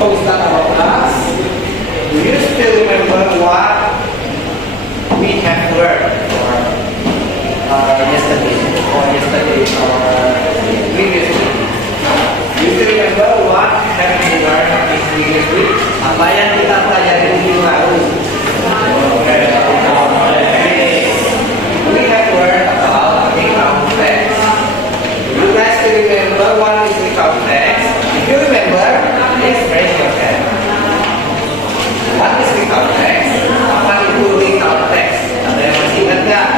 before we start our class, do you still remember what we have learned yesterday previous week? Do you still remember what have we learned this previous week? Apa yang kita pelajari minggu lalu? We have learned about recount text. Do you guys still remember what is recount text? If you remember, please raise your hand. What is recount text? Apa itu recount text? Ada yang masih ingat nggak?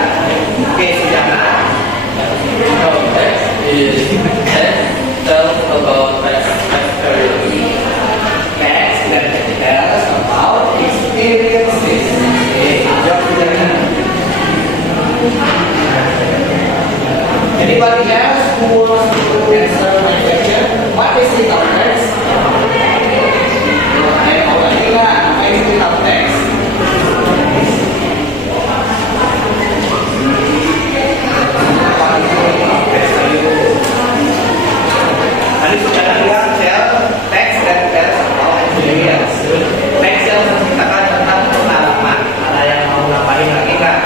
Oke, silakan. Recount text is text tells about past experience. Text that tells about experiences. Oke, jawab silakan. Anybody else who wants to answer my question? What is recount text? Apa itu recount text? Tadi sudah bilang tell text dan tells about experience. Text yang menceritakan tentang pengalaman. Ada yang mau ngapain lagi kan?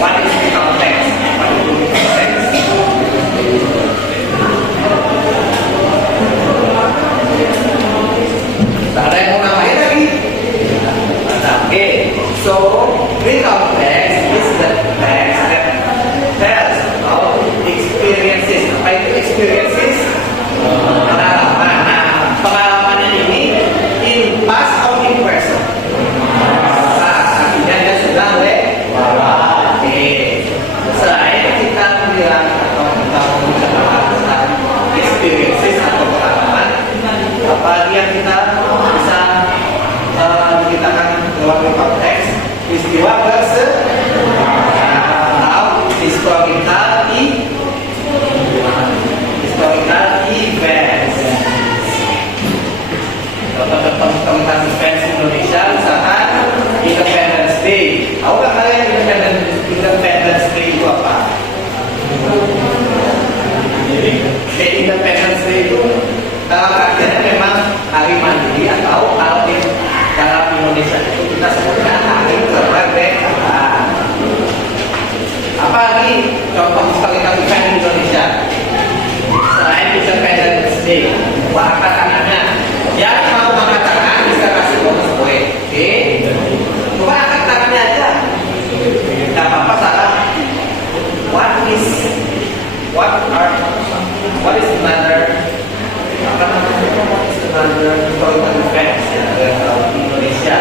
What is recount text? Apa itu recount text? Ada yang mau ngapain lagi? Oke, so recount text is the text that tells about experiences. Apa itu experiences? Pengalaman. Nah, pengalamannya ini in past or in present? Artinya dia sudah lewat. Oke. Selain kita bilang atau kita membicarakan tentang experiences atau pengalaman, apa lagi yang kita bisa diceritakan dalam konteks peristiwa atau historical events. Contoh tentang events Indonesia, misalkan Independence Day. Tahu nggak kalian Independence Day itu apa? Independence Day itu artinya memang hari mandiri atau kalau di dalam Indonesia itu kita sebutnya hari kemerdekaan. Apa lagi contoh historical event di Indonesia selain Independence Day? Angkat tangannya. Yang mau angkat tangan bisa kasih bonus poin. Oke? Coba angkat tangannya aja. Tidak apa-apa salah. What is another historical events yang ada di Indonesia?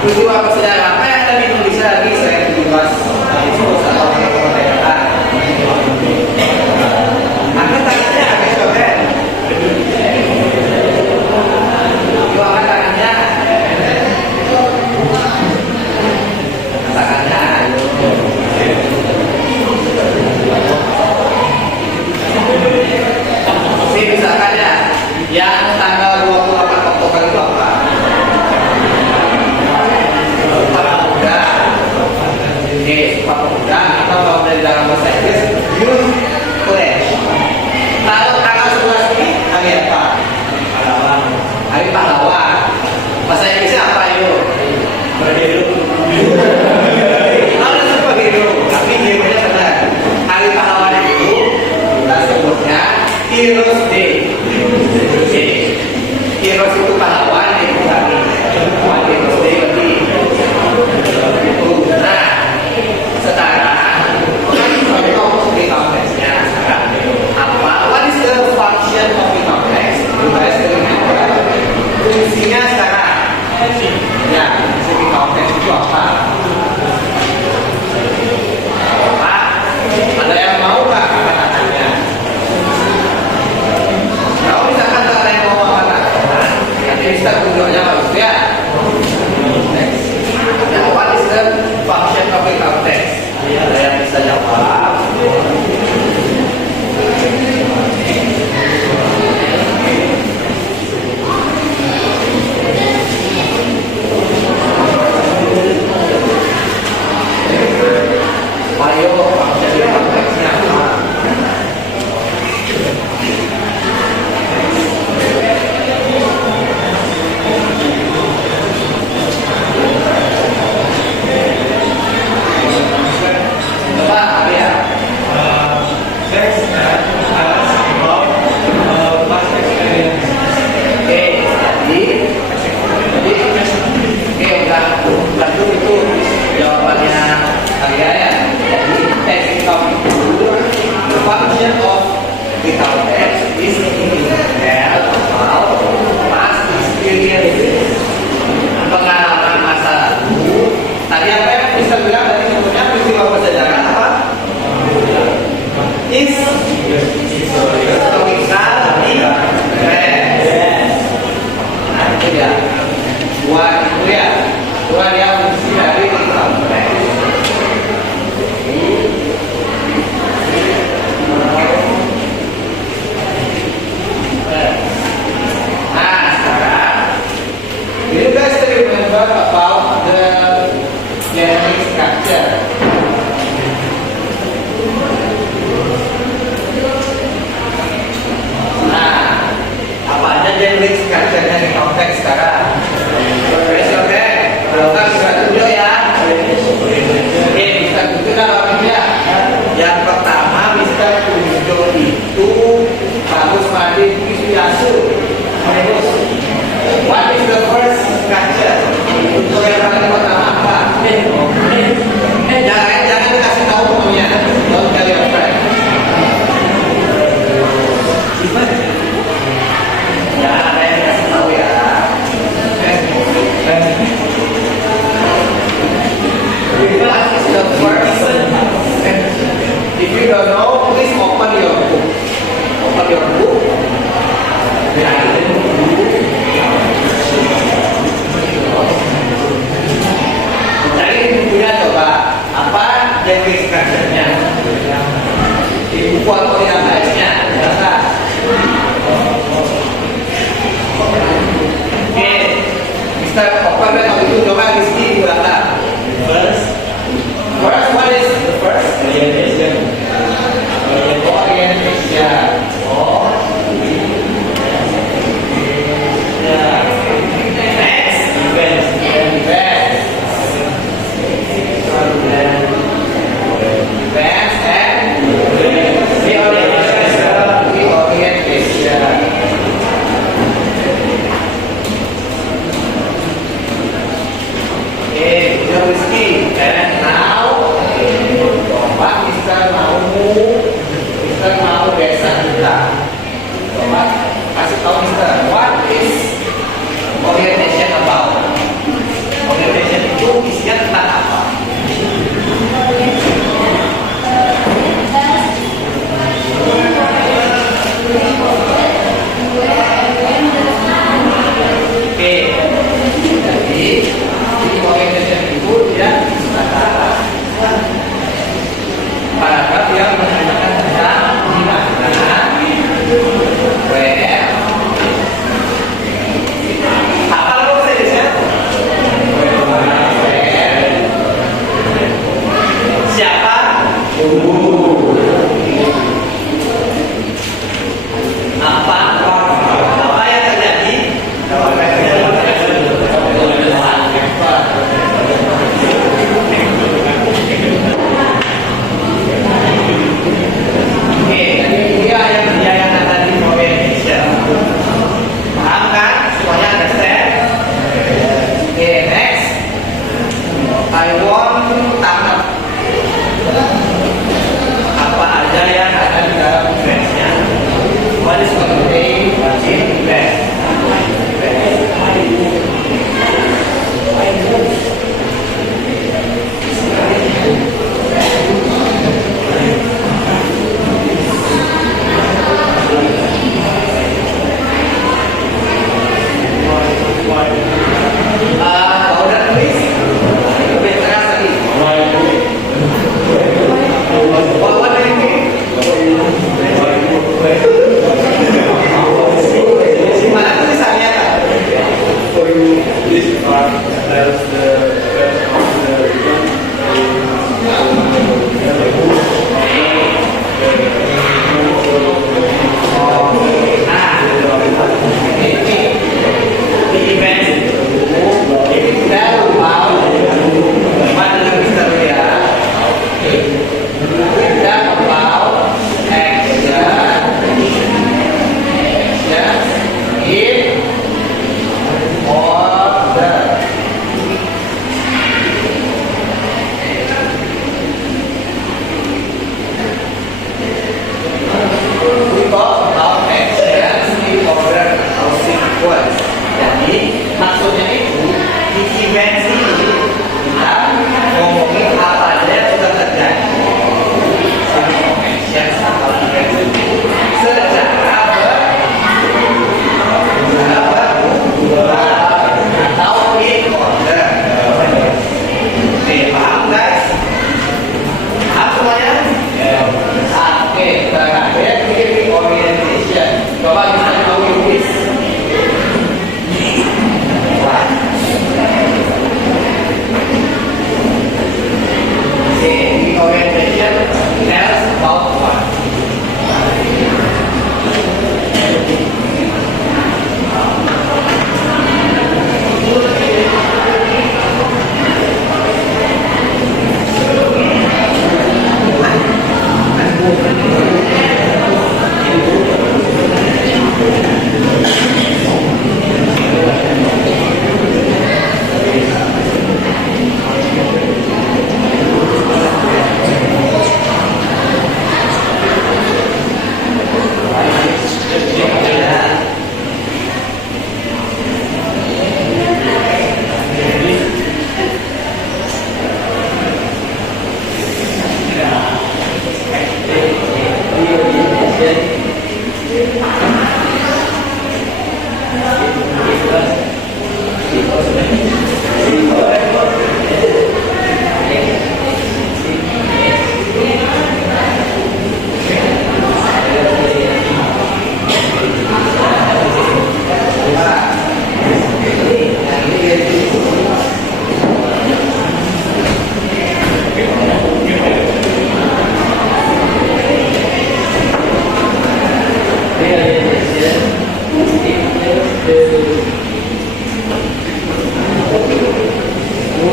Peristiwa apa saja? Apa yang ada di Indonesia lagi selain bebas atau kemerdekaan? Angkat tangannya, agak coret. Yuk angkat tangannya. Tangannya, ayo. Ini misalkan ya, yang tanggal 28 Oktober itu apa? Pemuda. Oke, pemuda atau kalau dari dalam bahasa Inggris Youth Pledge. Kalau tanggal 11 ini hari apa? Pahlawan. Hari pahlawan. Bahasa Inggrisnya apa itu? Berhidup. Kalau disebut berhidup, tapi hidupnya benar. Hari pahlawan itu kita sebutnya Heroes Day. Heroes itu pahlawan, itu hari. Heroes Day berarti. Nah, sekarang contoh di konteksnya sekarang apa? What is the function of the context? Fungsinya sekarang. Ya, fungsi konteks itu apa? Ada yang mau nggak angkat tangannya? Kalau misalkan ada yang mau angkat tangan, nanti bisa tunjuknya bagus ya. Nah, what is the function of the context? Ada yang bisa jawab? Oh, Mister, what is orientation about? Orientation itu isinya tentang apa? Oke, jadi di orientation itu dia paragraf yang menceritakan tentang di mana, where, apa lo saya siapa, apa yang terjadi, oke, jadi dia yang ada di orientation. Paham kan? Semuanya understand? Oke, next. I want tanam. Apa aja yang ada di dalam eventnya? What is contained in event? Kau udah tulis? Lebih keras lagi. What do you mean? Di mana tulisannya kan? This part tells the rest of the Di event itu ini tidak mau mana bisa lihat tidak mau action in order. We talk about actions in order atau sequence. Jadi maksudnya itu di event ini kita ngomongin apa aja yang sudah terjadi. Actions atau event itu secara berulang atau in order. Oke, paham guys? Paham semuanya? Oke, terakhir giving orientation. Coba kita tahu tulis. Okay, giving orientation tells about what?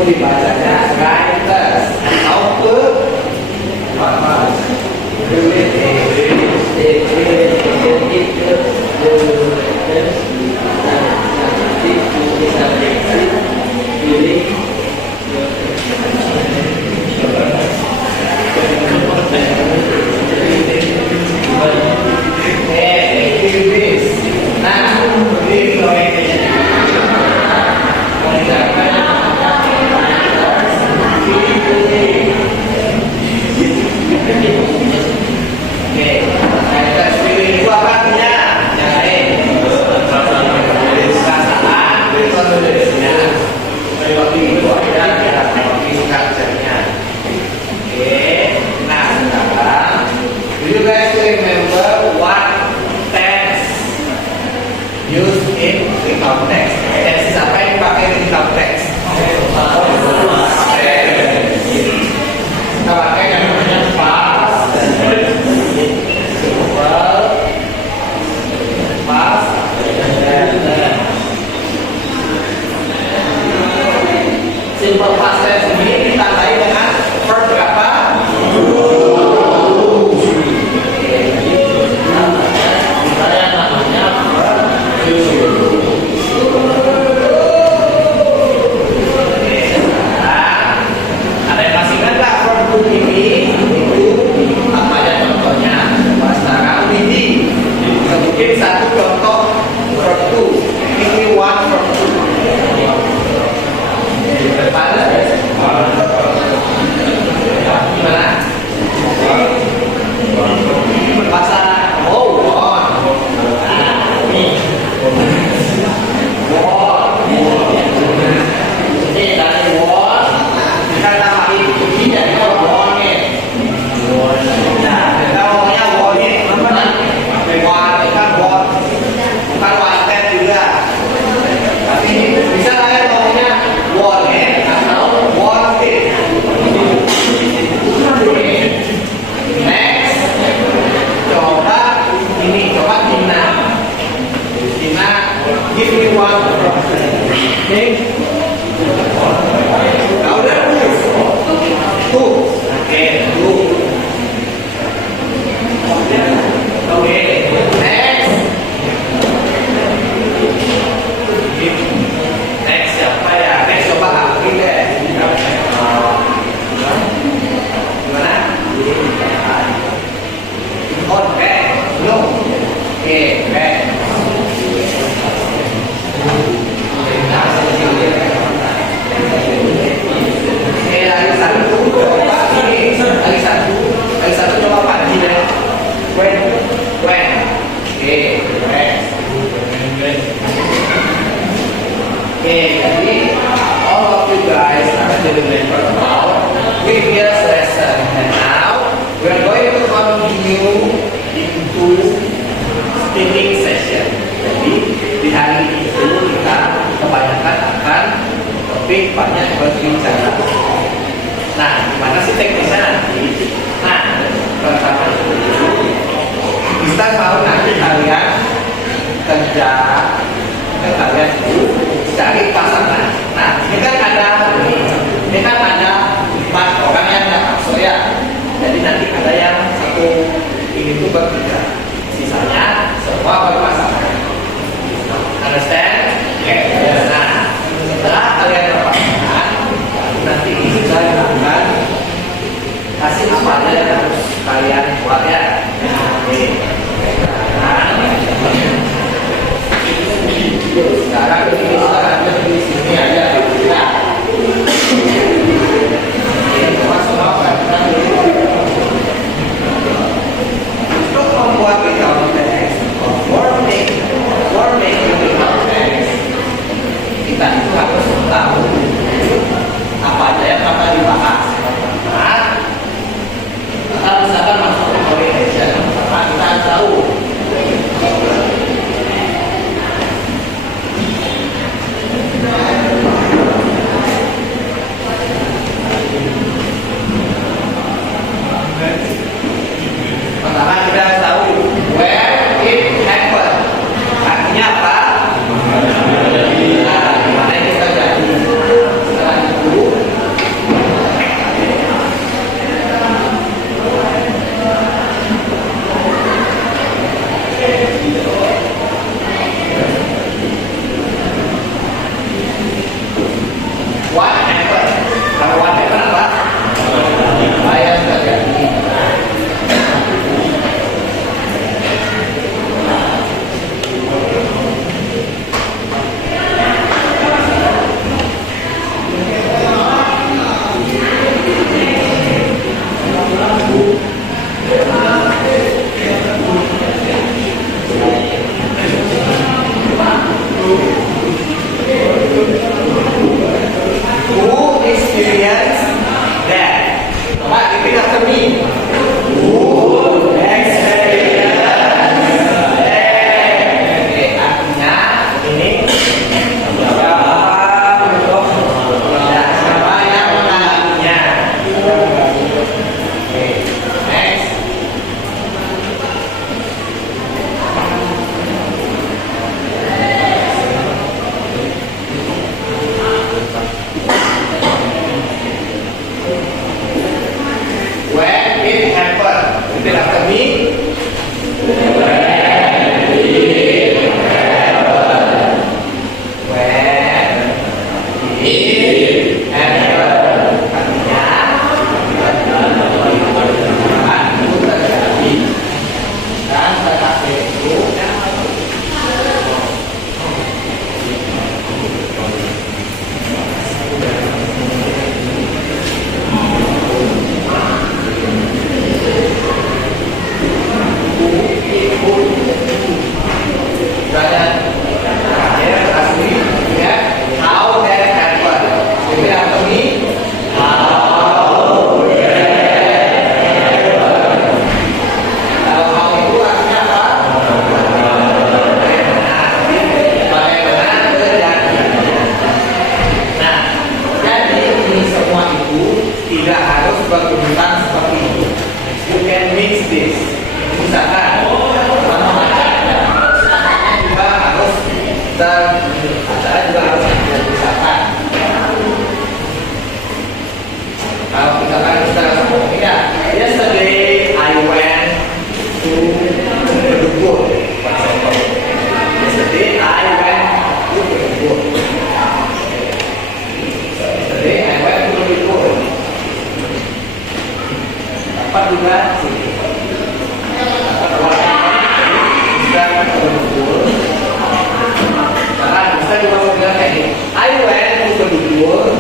Dibacanya writers output Nah, Use in recount text. Tenses apa yang dipakai di recount text? Kita pakai yang namanya past, past, simple past tense ini ditandai dengan verb berapa? Ada yang masih ingat nggak verb to ini itu apa aja contohnya? Coba sekarang ini sebutin satu contoh verb to. Ini one verb to. Gimana? Bahasa oh on. Ini dari wall kita tambahin kunci jadi wallnya. Nah, kita ngomongnya wallnya apa nih? Wall kan wall, bukan wallpen juga. Tapi bisa kalian ngomongnya wallnya atau wallpen. Next, coba ini, coba Tina. Tina, give me one. Okay. Louder, please. Two. Okay, two. Okay. Next. Next siapa ya? Next coba Afri deh. Gimana? On back. No. Okay, back. Lagi satu coba ini lagi satu coba pagi deh. When, jadi all of you guys are still remember about previous lesson, and now we are going to continue into speaking session. Jadi di hari itu kita kebanyakan akan topik banyak berbicara. Nah, gimana sih teknisnya nanti? Nah, pertama itu kita mau nanti kalian kerja, kalian itu cari pasangan. Nah, ini kan ada 4 orang yang nggak masuk ya. Jadi nanti ada yang satu ini tuh bertiga, sisanya semua berpasangan. Understand? Okay. Nah, setelah kalian berpasangan, nanti kita akan kasih apa aja yang harus kalian buat ya. Oke. Sekarang ini kita ada di sini aja. Nah, ini masuk apa? Untuk membuat recount text, kita acara juga harus dipisahkan. Kalau misalkan kita ngomong ya, yesterday I went to Bedugul. Yesterday I went to Bedugul. Yesterday I went to Bedugul. Dapat juga sini. Dapat dua kita ke Bedugul. Karena bisa juga bilang kayak ini. I went to Bedugul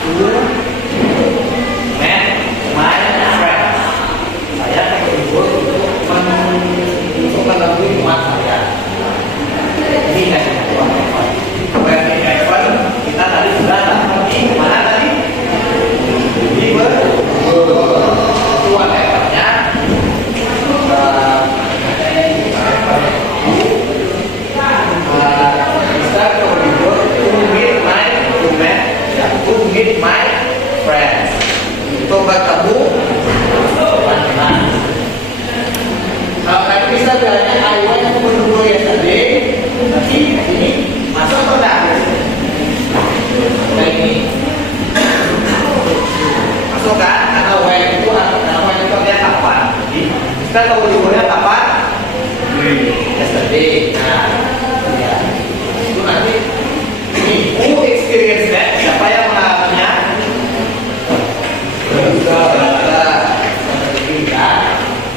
to my friends. Saya ke Bedugul untuk menemui teman saya. Ini kan when in heaven kita tadi sudah dapat di mana tadi? Di Bedugul. Tuan heavennya to meet my friends. Untuk bertemu teman-teman. Kalau tadi bisa bilangnya I went to Bedugul yesterday, tapi ini masuk atau enggak? Kayak ini masuk kan? Karena when itu artinya kapan? Jadi kita tahu Bedugulnya kapan? Yesterday. Nah, ya. Itu nanti ini who experience that? Siapa yang mengalaminya?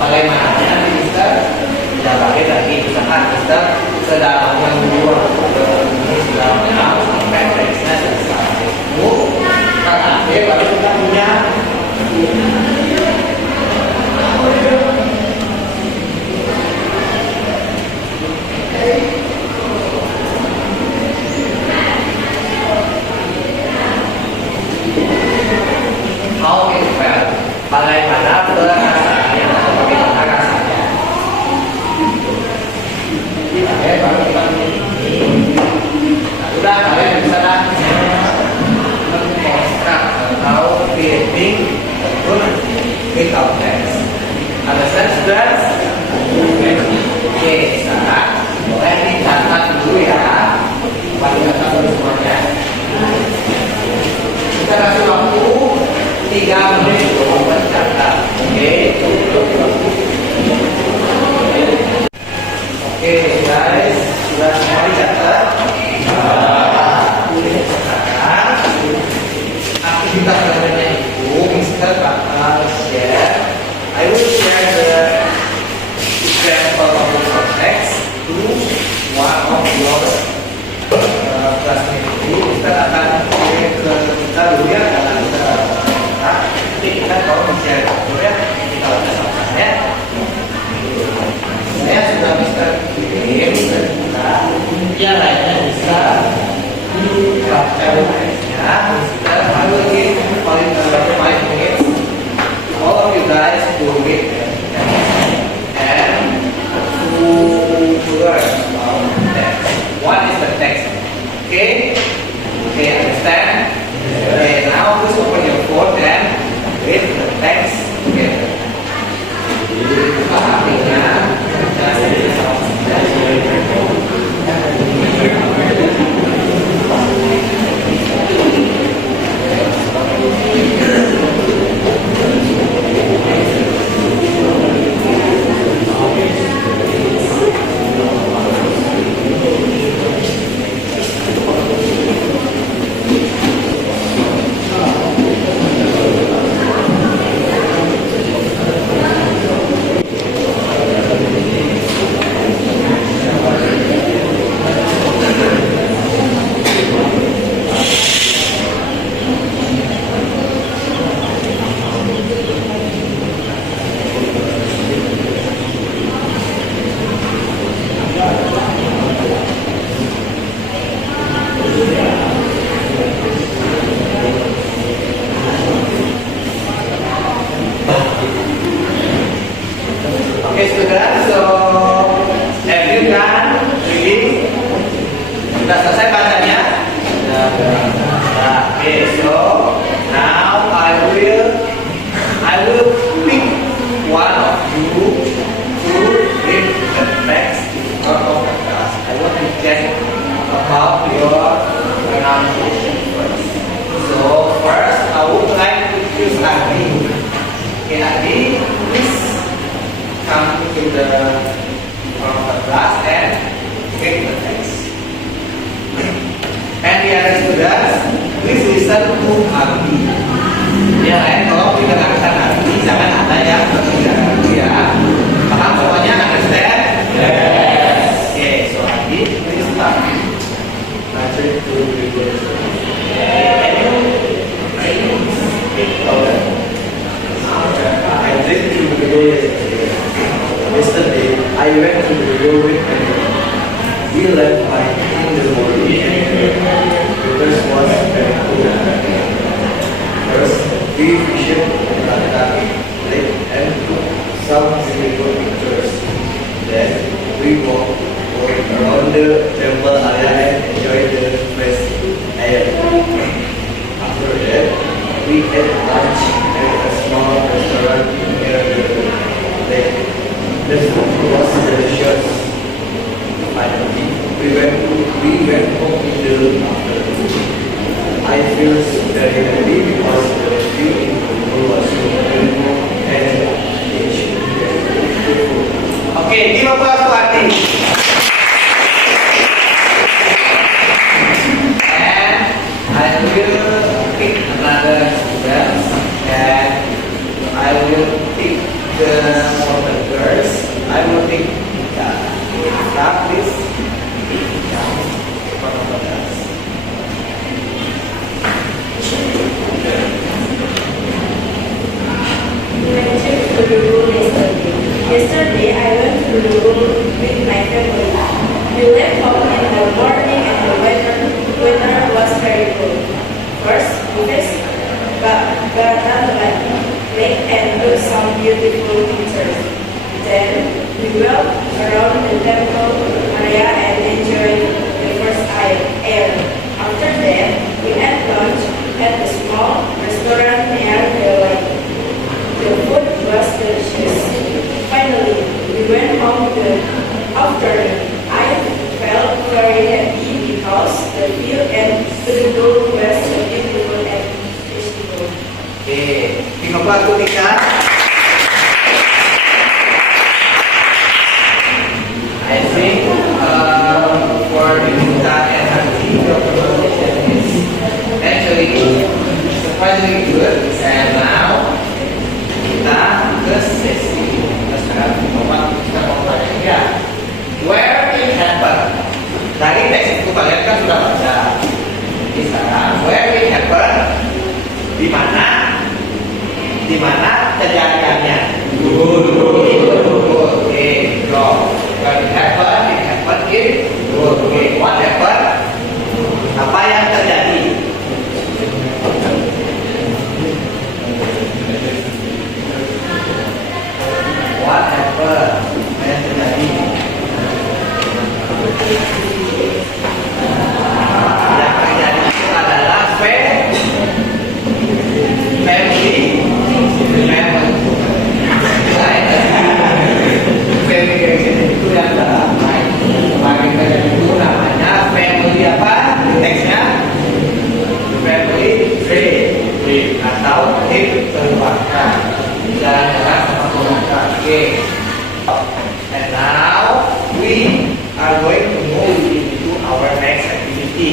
Bagaimana nanti Mister? Tidak bagi lagi, misalkan Mister sedang mengukur ini sudah menang sampai teksnya selesai. Kakak baru kita punya. How it felt? Bagaimana perasaannya atau bagaimana rasanya? Oke, baru kita ini. Nah, sudah kalian bisa mengkonstruk atau creating without text. Understand, students? Oke, sekarang boleh dicatat dulu ya. Mari catat dulu semuanya. Kita kasih waktu 3 menit untuk mencatat. Oke. Oke guys, sudah semua dicatat. Sekarang aktivitas selanjutnya itu Mister bakal share. I will share the example of the context to one of your classmates. Mister akan kirim ke kita dulu ya, karena kita nanti kita kalau share dulu ya, kita udah sama ya. Saya sudah Mister kirim ke kita, yang lainnya bisa dibaca teksnya. Mister will give 5 minutes. All of you guys to read and to learn about text. What is the text? Okay? Okay, understand? Okay, now please open your phone and read the text together. Buka artinya, okay, students, so have you done reading? Sudah selesai bacanya? Okay, so now I will pick one of you to read the text out of the class. I want to check about your pronunciation first. So first, I would like to choose Adi. Okay, Adi, please come to the front of the class and get the text. And the other students, please listen to Adi. Ya, tolong didengarkan Adi, jangan ada yang tidak ngerti ya. Paham semuanya? Understand? Yes. Okay, so Adi, please start. I try to read this. Can you speak louder? I did to video yesterday. Yesterday, I went to video with my friend. We left by in the morning. The first was very cool. First, we fished Rata Lake and took some beautiful pictures. Then, we walked around the temple area and enjoyed the fresh air. After that, we had lunch at a small restaurant near the lake. The food was delicious. Finally, we went home in the afternoon. I feel very happy because the view in the pool was so beautiful and beautiful. Oke, give applause to Adi. And I will pick another student and I will pick the girls. I will pick start this. To the room yesterday. Yesterday, I went to the room with my family. We left home in the morning and the weather was very good. First, we visited Garden Lake and took some beautiful pictures. Then, we walked around the temple area and enjoyed the first air. After that, we had lunch at a small restaurant near the lake. The food was delicious. Finally, we went home in the afternoon. I felt very happy because the view and the road was so beautiful and peaceful. Oke, give applause to Tika. I think for Tika and Adi, your pronunciation is actually surprisingly good. And now kita ke sesi sekarang kita mau tanya ya, where it happened. Tadi teks itu kalian kan sudah baca. Jadi sekarang where it happened, di mana kejadiannya. Oke, go. Where it happened in good. Oke, what happened? Apa yang terjadi? What happened? Apa yang terjadi? Yang terjadi itu adalah family. Itu yang ramai. Kemarin itu namanya family apa? Teksnya family tree atau trip keluarga. Jalan-jalan sama keluarga. Oke. And now we are going to move into our next activity.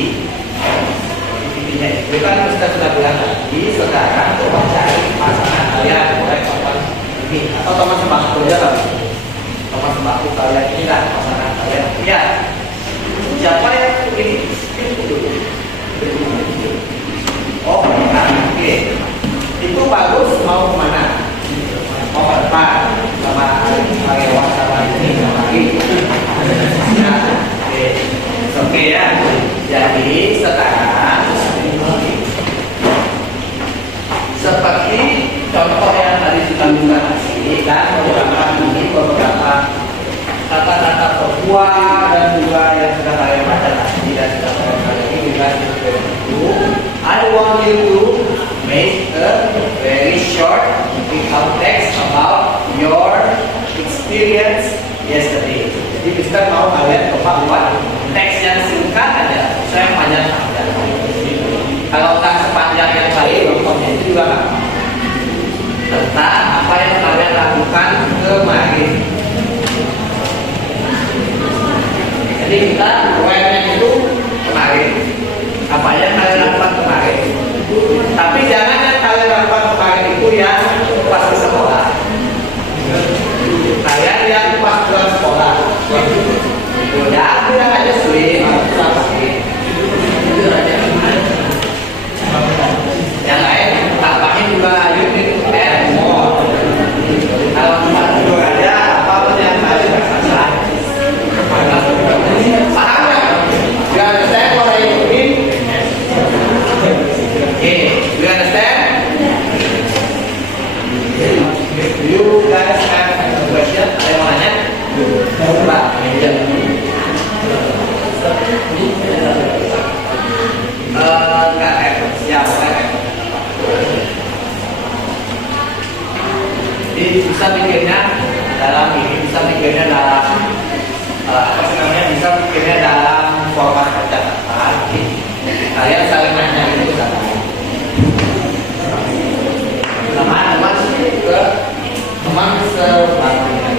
Activity-nya itu kan kita sudah bilang tadi. Sekarang coba cari pasangan kalian. Boleh teman ini atau teman sebangku aja lah. Teman sebangku kalian ini lah pasangan kalian. Ya. Siapa yang ini? Oh, oke. Itu bagus mau kemana? Mau ke depan sama karyawan sama ini sama lagi. Nah, oke ya. Jadi sekarang seperti contoh yang tadi kita kasih dan beberapa kata-kata pembuat dan juga yang sudah kalian baca tadi dan sudah kalian ini juga itu. I want you to make a very short text about your experience yesterday. Jadi Mister mau kalian coba buat teks yang singkat aja. tentang apa yang kalian lakukan kemarin. Jadi kita where-nya itu kemarin. Apa yang kalian lakukan kemarin. Tapi jangan yang kalian lakukan kemarin itu yang pas di sekolah. Kalian yang pas pulang sekolah. Ya, bilang aja swim, itu aja. Yang lain tampaknya juga unit more. Kalau tempat tidur aja apa yang tadi nggak masalah. Paham nggak? You understand what I mean? Okay, you understand? You guys have a question? Ada yang mau nanya? Coba. Enggak, siap, jadi bisa bikinnya dalam ini, bisa bikinnya dalam apa sih namanya, bisa bikinnya dalam format percakapan. Kalian saling nanya itu teman-teman ke teman sebangsa.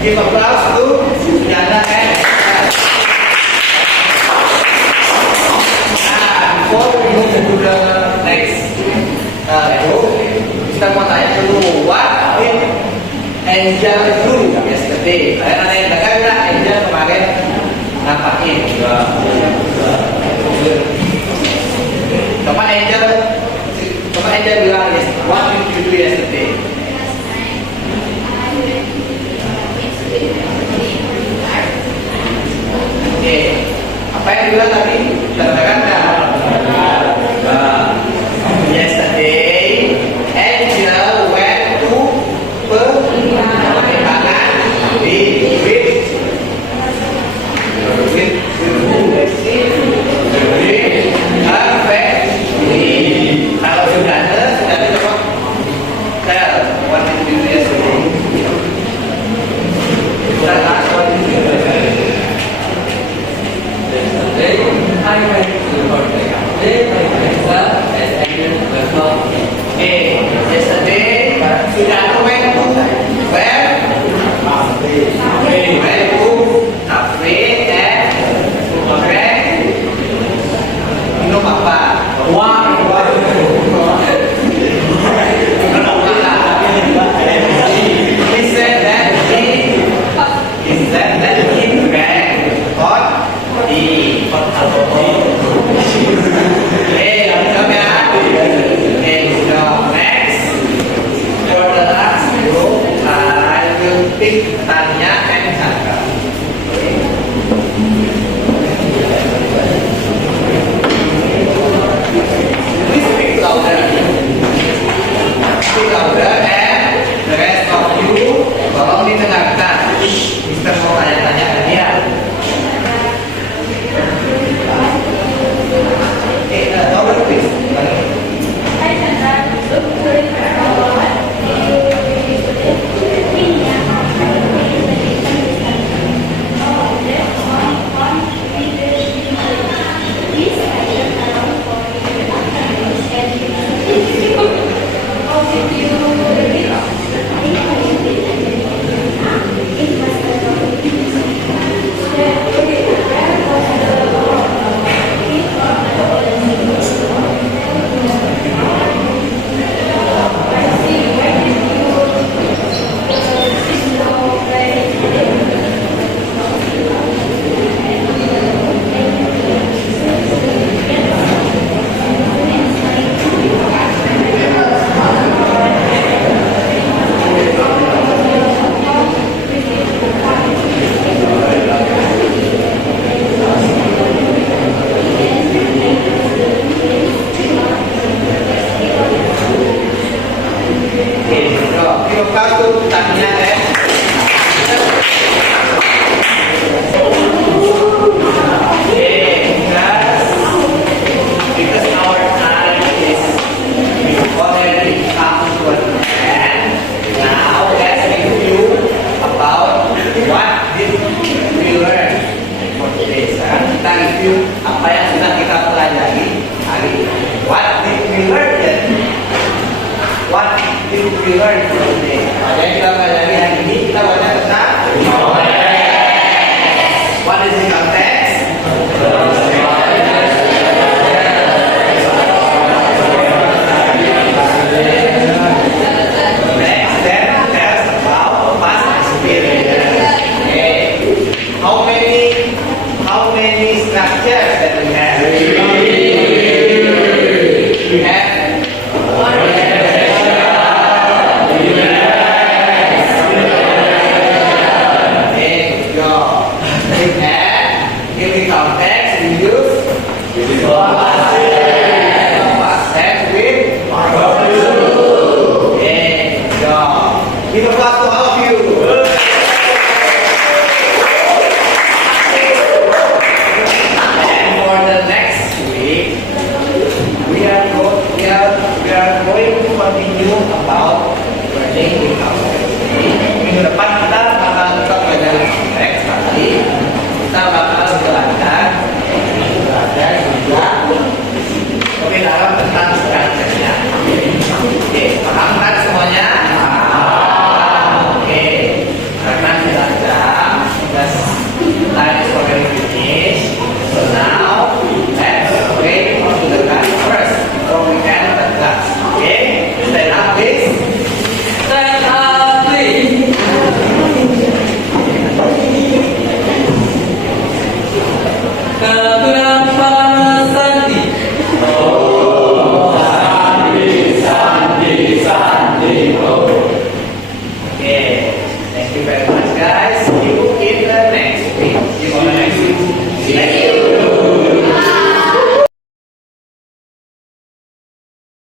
Give applause to Yana and before we move to the next level, kita mau tanya dulu, what did Angel do yesterday? Kalian ada yang dengar nggak Angel kemarin ngapain? Coba Angel bilang, yes, what did you do yesterday? Oke, apa yang dibilang tadi? Terdengar nggak? Yesterday, Angel went to penerbangan di with her family. Kalau sudah coba tell what did you do yesterday? Kita ask what did you do yesterday? I went to the birthday with my myself and Angel the club. Okay, yesterday sudah went to where? Went to cafe and minum apa? Wine. He said that he drank hot tea. Hey, come here. Hey, so next for the last group, I will pick Tanya and Chandra.